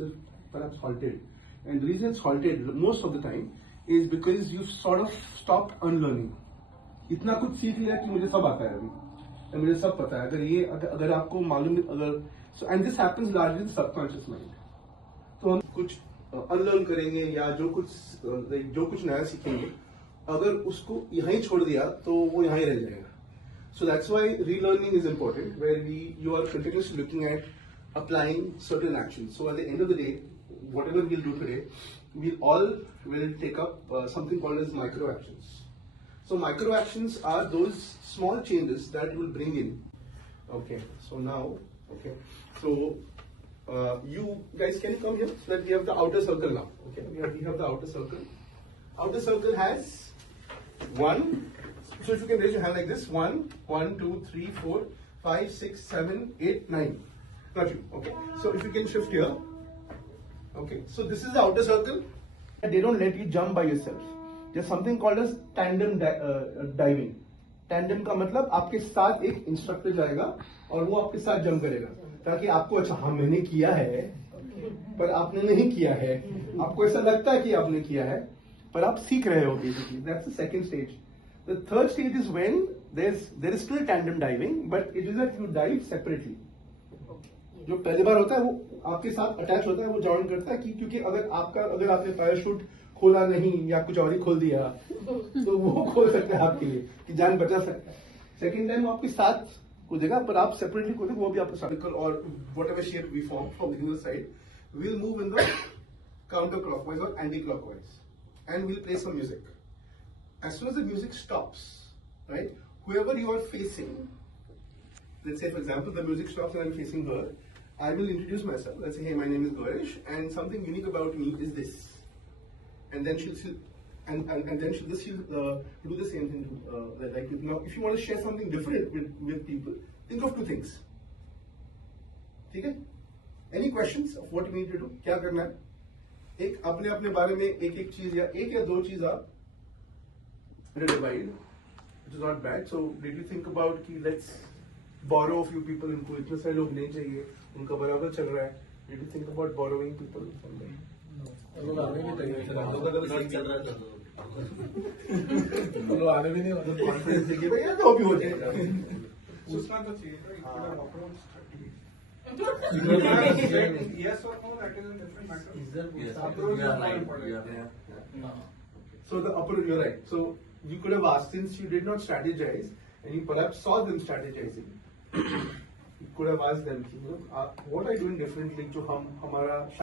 is perhaps halted. And the reason it's halted most of the time is because you sort of stopped unlearning. इतना कुछ सीख लिया कि मुझे सब आता है अभी, मुझे सब पता है. अगर आपको मालूम अगर so and this happens largely in subconscious mind. तो हम कुछ अनलर्न करेंगे या जो कुछ नया सीखेंगे, अगर उसको यहीं छोड़ दिया तो वो यहीं रह जाएगा. So that's why relearning is important, where you are continuously looking at applying certain actions. So at the end of the day, whatever we'll do today, we all will take up something called as micro actions. So micro actions are those small changes that will bring in. Okay, so now, okay, so you guys can come here so that we have the outer circle now. Okay, we have the outer circle. Outer circle has 1. So if you can raise your hand like this, 1, 2, 3, 4, 5, 6, 7, 8, 9. Got you. Okay. So if you can shift here. Okay. So this is the outer circle. They don't let you jump by yourself. There's something called as tandem diving. Tandem का मतलब आपके साथ एक instructor जाएगा और वो आपके साथ जंप करेगा, ताकि आपको अच्छा हाँ मैंने किया है पर आपने नहीं किया है, आपको ऐसा लगता है कि आपने किया है पर आप सीख रहे हो basically. That's the second stage. The third stage is when there is still tandem diving, but it is that you dive separately. जो पहली बार होता है वो आपके साथ अटैच होता है, वो जॉइन करता है क्योंकि अगर आपने पैराशूट खोला नहीं या कुछ और ही खोल दिया तो वो खोल सकता है आपके लिए कि जान बचा सकता है. सेकेंड टाइम वो आपके साथ कूदेगा पर आप सेपरेटली कूदेंगे, वो भी आपके साथ. और whatever shape we form from the other side, we'll move in the counterclockwise or anti-clockwise, and we'll play some music. As soon as the music stops, right, whoever you are facing, let's say for example the music stops and I'm facing her, I will introduce myself. Let's say, hey, my name is Gaurish, and something unique about me is this. And then she'll do the same thing. Like now, if you want to share something different with people, think of 2 things. Okay? Any questions of what you need to do? क्या करना है? एक अपने बारे में एक चीज या 1 या 2 चीज आप divide, which is not bad. So did you think about कि let's borrow a few people, इनको इतने सारे लोग नहीं चाहिए, उनका बराबर चल रहा है. Did you think about borrowing people from them? लोग आने भी नहीं वाले. कॉन्फ्रेंस देखिए भैया तो भी हो जाएगा. सोचना तो चाहिए. Yes or no, that is a different matter. Approach is more important. So the approach, you're right. So you could have asked, since you did not strategize and you perhaps saw them strategizing, you could have asked them, what are you doing differently to हमारा